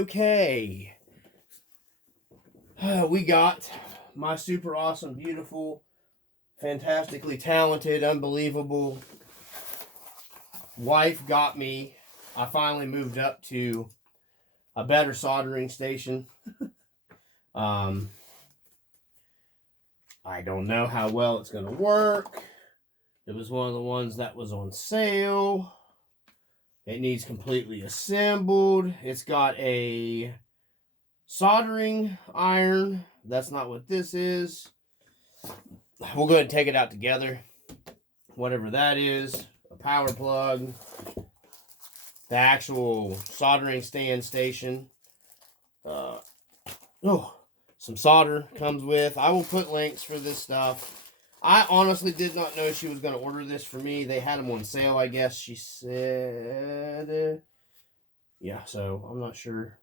okay. We got my super awesome, beautiful, fantastically talented, unbelievable wife got me. I finally moved up to a better soldering station. I don't know how well it's going to work. It was one of the ones that was on sale. It needs completely assembled. It's got a soldering iron. That's not what this is. We'll go ahead and take it out together. Whatever that is. A power plug. The actual soldering stand station. Some solder comes with. I will put links for this stuff. I honestly did not know she was going to order this for me. They had them on sale, I guess. She said... yeah, so I'm not sure.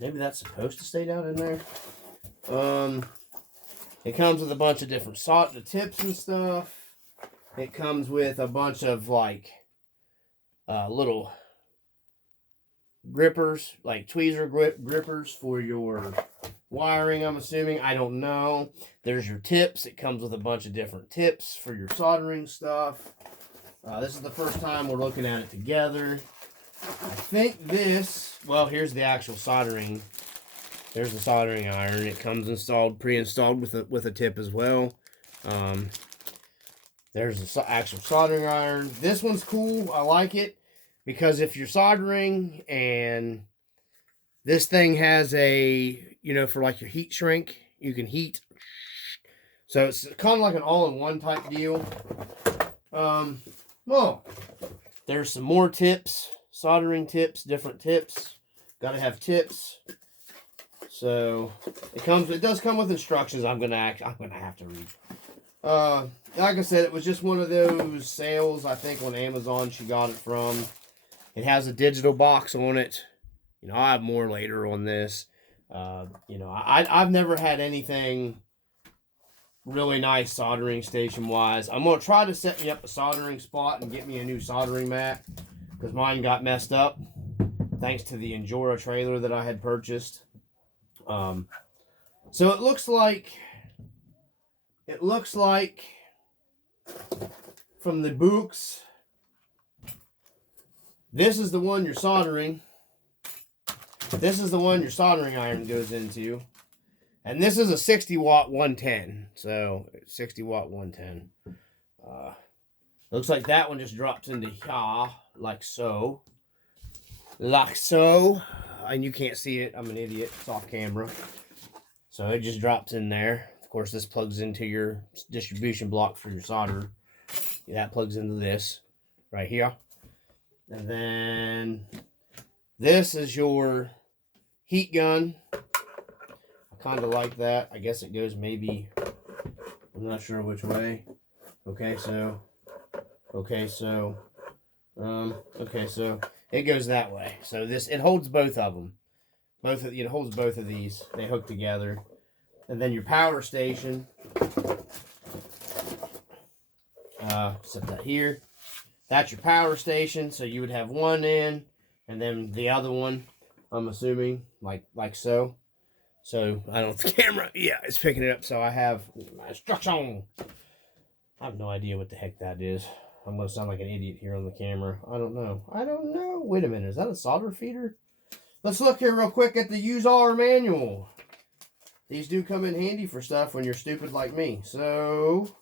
Maybe that's supposed to stay down in there. It comes with a bunch of different solder tips and stuff. It comes with a bunch of like little grippers, like tweezer grippers for your wiring, I'm assuming. I don't know. There's your tips. It comes with a bunch of different tips for your soldering stuff. This is the first time we're looking at it together. I think this, well, here's the actual soldering. There's the soldering iron. It comes installed, pre-installed with a tip as well. There's the actual soldering iron. This one's cool. I like it because if you're soldering and this thing has a, for like your heat shrink, you can heat. So it's kind of like an all-in-one type deal. Well, there's some more tips, soldering tips, different tips. Got to have tips. So it does come with instructions. I'm gonna have to read. Like I said, it was just one of those sales. I think on Amazon she got it from. It has a digital box on it. I have more later on this. I've never had anything really nice soldering station wise. I'm gonna try to set me up a soldering spot and get me a new soldering mat because mine got messed up thanks to the Enjora trailer that I had purchased. So it looks like from the books, this is the one you're soldering. This is the one your soldering iron goes into. And this is a 60 watt 110. So 60 watt 110. Looks like that one just drops into here, like so. Like so. And you can't see it. I'm an idiot. It's off camera. So it just drops in there. Of course, this plugs into your distribution block for your solder. That plugs into this right here. And then this is your heat gun. I kind of like that. I guess it goes maybe, I'm not sure which way. Okay, so it goes that way. So it holds both of them. It holds both of these. They hook together. And then your power station. Set that here. That's your power station. So you would have one in, and then the other one, I'm assuming, like so. So I don't know if the camera, yeah, it's picking it up. So I have my instruction. I have no idea what the heck that is. I'm going to sound like an idiot here on the camera. I don't know. Wait a minute. Is that a solder feeder? Let's look here real quick at the use-all manual. These do come in handy for stuff when you're stupid like me. So,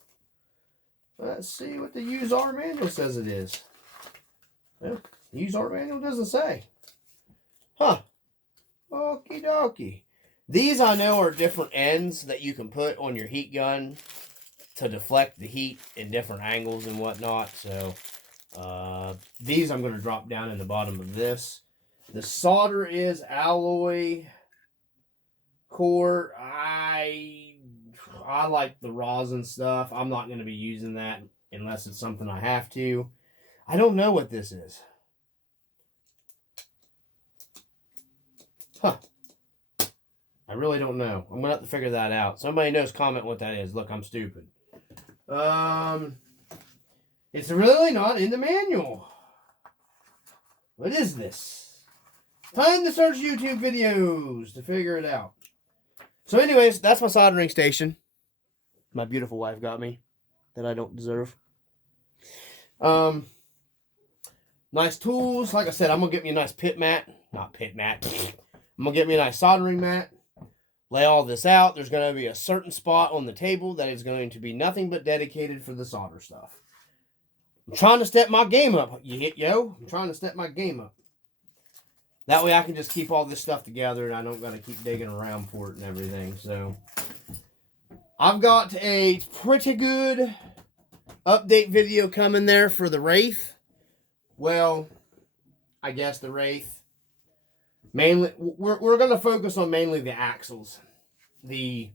let's see what the use-all manual says it is. Well, the use-all manual doesn't say. Huh. Okie dokie. These I know are different ends that you can put on your heat gun to deflect the heat in different angles and whatnot. So these I'm going to drop down in the bottom of this. The solder is alloy core. I like the rosin stuff. I'm not going to be using that unless it's something I have to. I don't know what this is. Huh. I really don't know. I'm going to have to figure that out. Somebody knows, comment what that is. Look, I'm stupid. It's really not in the manual. What is this? Time to search YouTube videos to figure it out. So anyways, that's my soldering station. My beautiful wife got me that I don't deserve. Nice tools. Like I said, I'm going to get me a nice pit mat. Not pit mat. I'm going to get me a nice soldering mat. Lay all this out. There's going to be a certain spot on the table that is going to be nothing but dedicated for the solder stuff. I'm trying to step my game up. I'm trying to step my game up. That way I can just keep all this stuff together and I don't got to keep digging around for it and everything. So I've got a pretty good update video coming there for the Wraith. Well, I guess the Wraith. Mainly, we're going to focus on mainly the Axials. The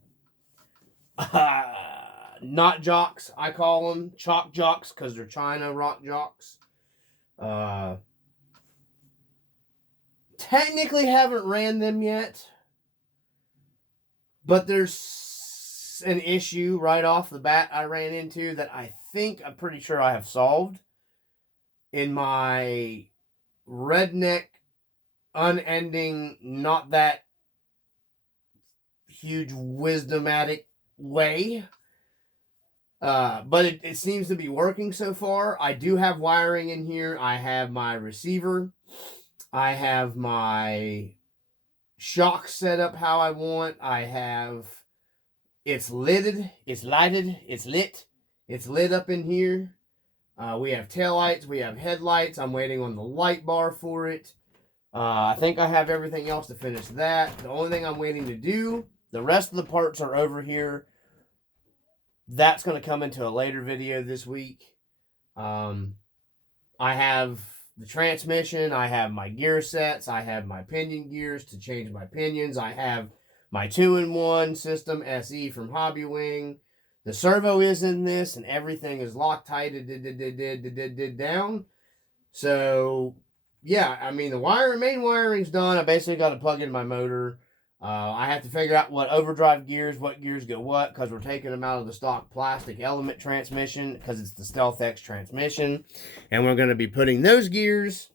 knot jocks, I call them. Chalk jocks, because they're China rock jocks. Technically haven't ran them yet. But there's an issue right off the bat I ran into that I'm pretty sure I have solved. In my redneck, unending, not that huge wisdomatic way. But it seems to be working so far. I do have wiring in here. I have my receiver. I have my shock set up how I want. It's lighted, it's lit. It's lit up in here. We have taillights, we have headlights. I'm waiting on the light bar for it. I think I have everything else to finish that. The only thing I'm waiting to do, the rest of the parts are over here. That's going to come into a later video this week. I have the transmission. I have my gear sets. I have my pinion gears to change my pinions. I have my 2-in-1 system SE from Hobbywing. The servo is in this, and everything is Loctite down. So, yeah, I mean, the main wiring's done. I basically got to plug in my motor. I have to figure out what gears go what, because we're taking them out of the stock plastic element transmission, because it's the Stealth X transmission. And we're going to be putting those gears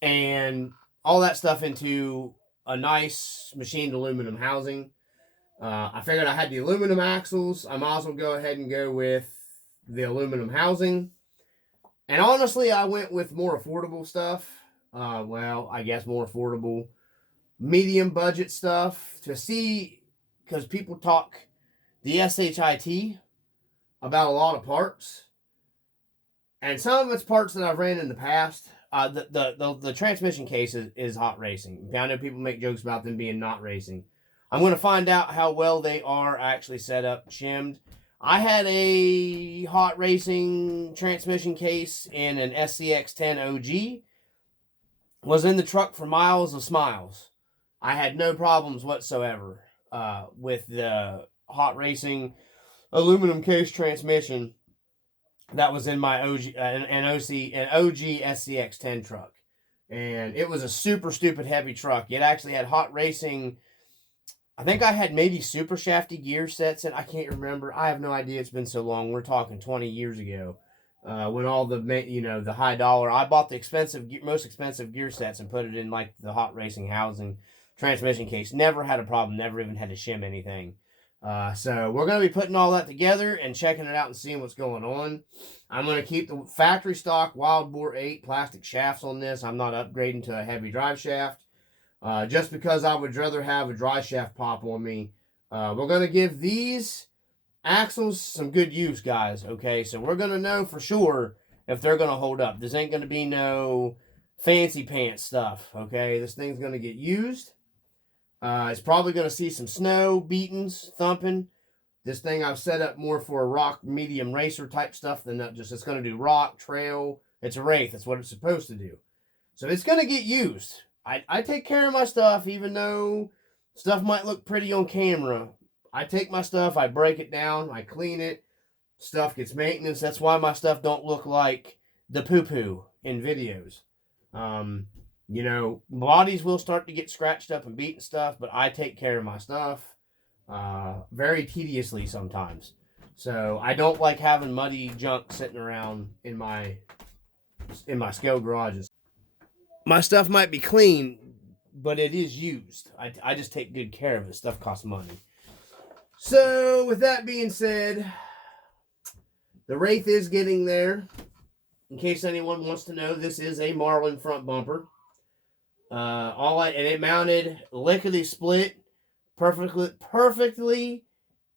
and all that stuff into a nice machined aluminum housing. I figured I had the aluminum axles. I might as well go ahead and go with the aluminum housing. And honestly, I went with more affordable stuff. Well, I guess more affordable, medium budget stuff to see, because people talk the SHIT about a lot of parts. And some of it's parts that I've ran in the past. The transmission case is hot racing. I know people make jokes about them being not racing. I'm going to find out how well they are actually set up, shimmed. I had a hot racing transmission case in an SCX-10 OG. Was in the truck for miles of smiles. I had no problems whatsoever with the hot racing aluminum case transmission that was in my OG SCX-10 truck. And it was a super stupid heavy truck. It actually had hot racing. I think I had maybe super shafty gear sets in. I can't remember. I have no idea. It's been so long. We're talking 20 years ago. When all the high dollar, I bought the most expensive gear sets and put it in like the hot racing housing transmission case. Never had a problem. Never even had to shim anything. So we're going to be putting all that together and checking it out and seeing what's going on. I'm going to keep the factory stock Wild Boar 8 plastic shafts on this. I'm not upgrading to a heavy drive shaft. Just because I would rather have a dry shaft pop on me. We're going to give these axles some good use, guys. Okay, so we're going to know for sure if they're going to hold up. This ain't going to be no fancy pants stuff. Okay, this thing's going to get used. It's probably going to see some snow, beatings, thumping. This thing I've set up more for a rock medium racer type stuff than not just. It's going to do rock, trail. It's a Wraith. That's what it's supposed to do. So it's going to get used. I take care of my stuff, even though stuff might look pretty on camera. I take my stuff, I break it down, I clean it. Stuff gets maintenance. That's why my stuff don't look like the poo-poo in videos. Bodies will start to get scratched up and beaten stuff, but I take care of my stuff very tediously sometimes. So I don't like having muddy junk sitting around in my in my scale garages. My stuff might be clean, but it is used. I just take good care of it. Stuff costs money. So, with that being said, the Wraith is getting there. In case anyone wants to know, this is a Marlin front bumper. And it mounted lickety split perfectly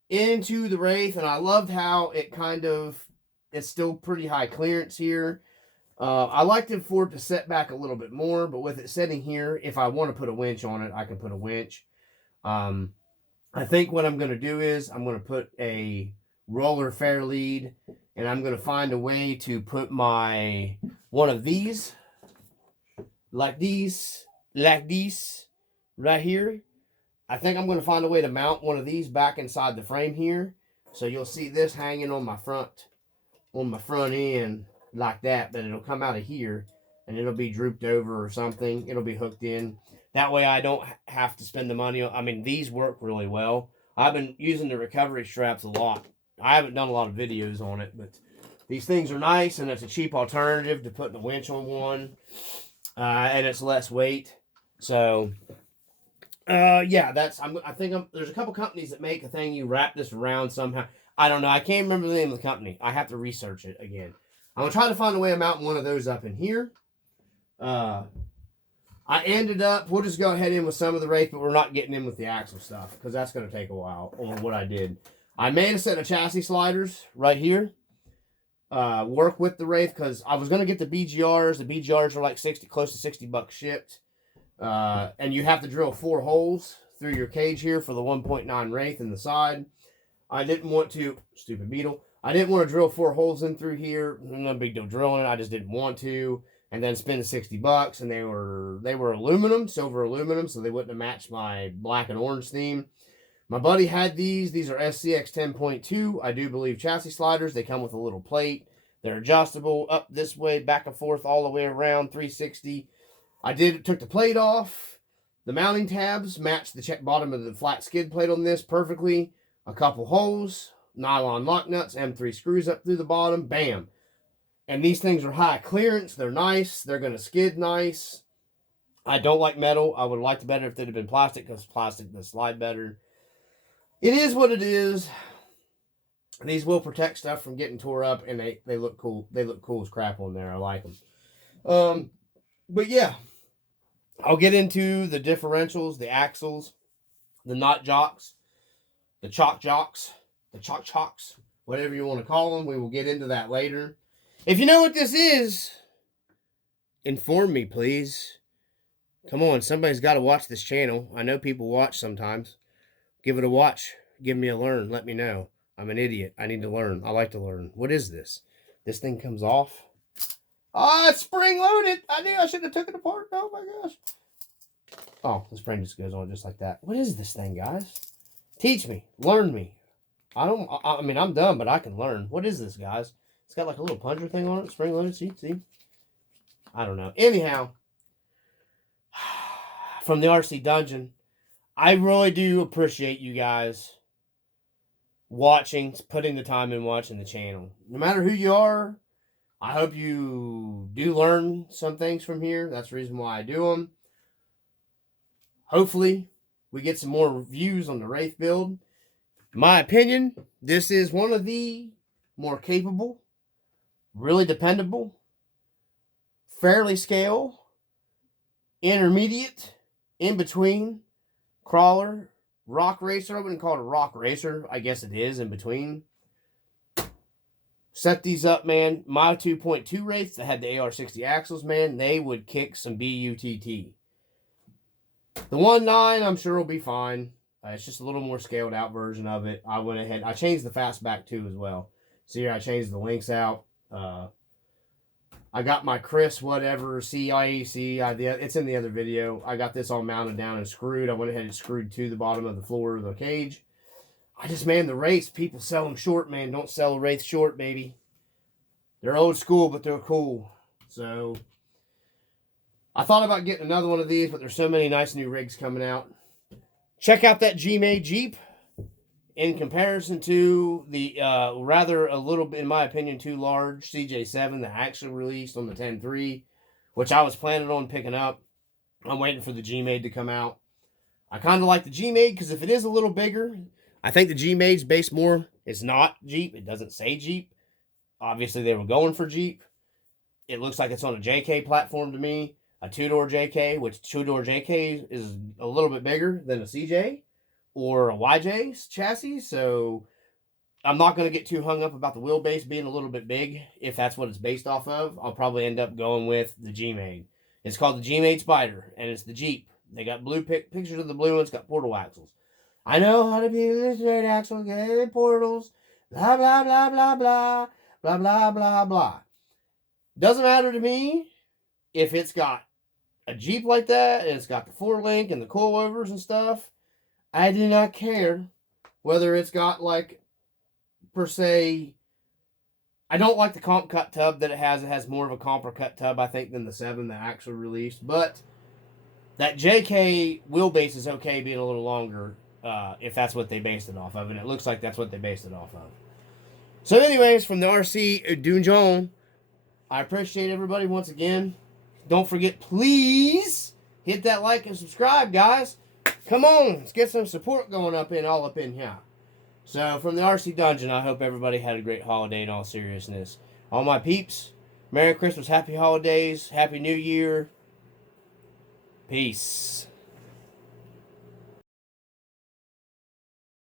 into the Wraith, and I loved how it's still pretty high clearance here. I liked it for it to set back a little bit more, but with it sitting here, if I want to put a winch on it, I can put a winch. I think what I'm going to do is I'm going to put a roller fair lead, and I'm going to find a way to put one of these, like these, right here. I think I'm going to find a way to mount one of these back inside the frame here. So you'll see this hanging on my front end like that, but it'll come out of here and it'll be drooped over or something. It'll be hooked in. That way I don't have to spend the money on, I mean, these work really well. I've been using the recovery straps a lot. I haven't done a lot of videos on it, but these things are nice, and it's a cheap alternative to putting a winch on one. And it's less weight. So, yeah, there's a couple companies that make a thing you wrap this around somehow. I don't know. I can't remember the name of the company. I have to research it again. I'm going to try to find a way of mounting one of those up in here. I ended up, we'll just go ahead in with some of the Wraith, but we're not getting in with the Axial stuff because that's going to take a while on what I did. I made a set of chassis sliders right here. Work with the Wraith because I was going to get the BGRs. The BGRs are like close to $60 shipped. And you have to drill 4 holes through your cage here for the 1.9 Wraith in the side. I didn't want to, stupid beetle. I didn't want to drill 4 holes in through here. No big deal drilling it. I just didn't want to. And then spend $60, and they were aluminum, silver aluminum, so they wouldn't have matched my black and orange theme. My buddy had these. These are SCX 10.2, I do believe, chassis sliders. They come with a little plate. They're adjustable up this way, back and forth, all the way around, 360. Took the plate off. The mounting tabs match the bottom of the flat skid plate on this perfectly. A couple holes, nylon lock nuts, M3 screws up through the bottom, bam. And these things are high clearance. They're nice. They're going to skid nice. I don't like metal. I would have liked it better if they'd have been plastic because plastic does slide better. It is what it is. These will protect stuff from getting tore up, and they look cool. They look cool as crap on there. I like them. But yeah, I'll get into the differentials, the axles, the knot jocks, the chalk jocks, the chalk chocks, whatever you want to call them. We will get into that later. If you know what this is, inform me, please. Come on, somebody's got to watch this channel. I know people watch sometimes. Give it a watch. Give me a learn. Let me know. I'm an idiot. I need to learn. I like to learn. What is this? This thing comes off. Oh, it's spring loaded. I knew I should have took it apart. Oh my gosh. Oh, the spring just goes on just like that. What is this thing, guys? Teach me. Learn me. I mean, I'm dumb, but I can learn. What is this, guys? It's got like a little plunger thing on it. Spring loaded. See? I don't know. Anyhow, from the RC Dungeon, I really do appreciate you guys watching, putting the time in watching the channel. No matter who you are, I hope you do learn some things from here. That's the reason why I do them. Hopefully, we get some more views on the Wraith build. In my opinion, this is one of the more capable, really dependable, fairly scale, intermediate, in between, crawler, rock racer. I wouldn't call it a rock racer. I guess it is in between. Set these up, man. My 2.2 Wraiths that had the AR60 axles, man, they would kick some BUTT. The 1.9, I'm sure will be fine. It's just a little more scaled out version of it. I went ahead. I changed the fastback too as well. See here, I changed the links out. I got my Chris whatever CIEC. It's in the other video. I got this all mounted down and screwed. I went ahead and screwed to the bottom of the floor of the cage. Man, the Wraiths, people sell them short, man. Don't sell a Wraith short, baby. They're old school, but they're cool. So, I thought about getting another one of these, but there's so many nice new rigs coming out. Check out that G-Made Jeep. in comparison to the rather a little bit, in my opinion, too large CJ7 that actually released on the 10.3, which I was planning on picking up. I'm waiting for the G-Made to come out. I kind of like the G-Made because if it is a little bigger, I think the G-Made's based more. It's not Jeep. It doesn't say Jeep. Obviously, they were going for Jeep. It looks like it's on a JK platform to me. A two-door JK, which two-door JK is a little bit bigger than a CJ or a YJ chassis. So I'm not going to get too hung up about the wheelbase being a little bit big. If that's what it's based off of, I'll probably end up going with the G-Made. It's called the G-Made Spider, and it's the Jeep. They got blue pictures of the blue ones, got portal axles. I know how to be a straight axle, get portals, blah, blah, blah, blah, blah, blah, blah, blah, blah. Doesn't matter to me if it's got a Jeep like that, and it's got the 4-link and the coilovers and stuff. I do not care whether it's got, like, per se, I don't like the comp cut tub that it has. It has more of a comp cut tub, I think, than the 7 that actually released. But that JK wheelbase is okay being a little longer if that's what they based it off of. And it looks like that's what they based it off of. So anyways, from the RC Dungeon, I appreciate everybody once again. Don't forget, please, hit that like and subscribe, guys. Come on, let's get some support going all up in here. So, from the RC Dungeon, I hope everybody had a great holiday in all seriousness. All my peeps, Merry Christmas, Happy Holidays, Happy New Year. Peace.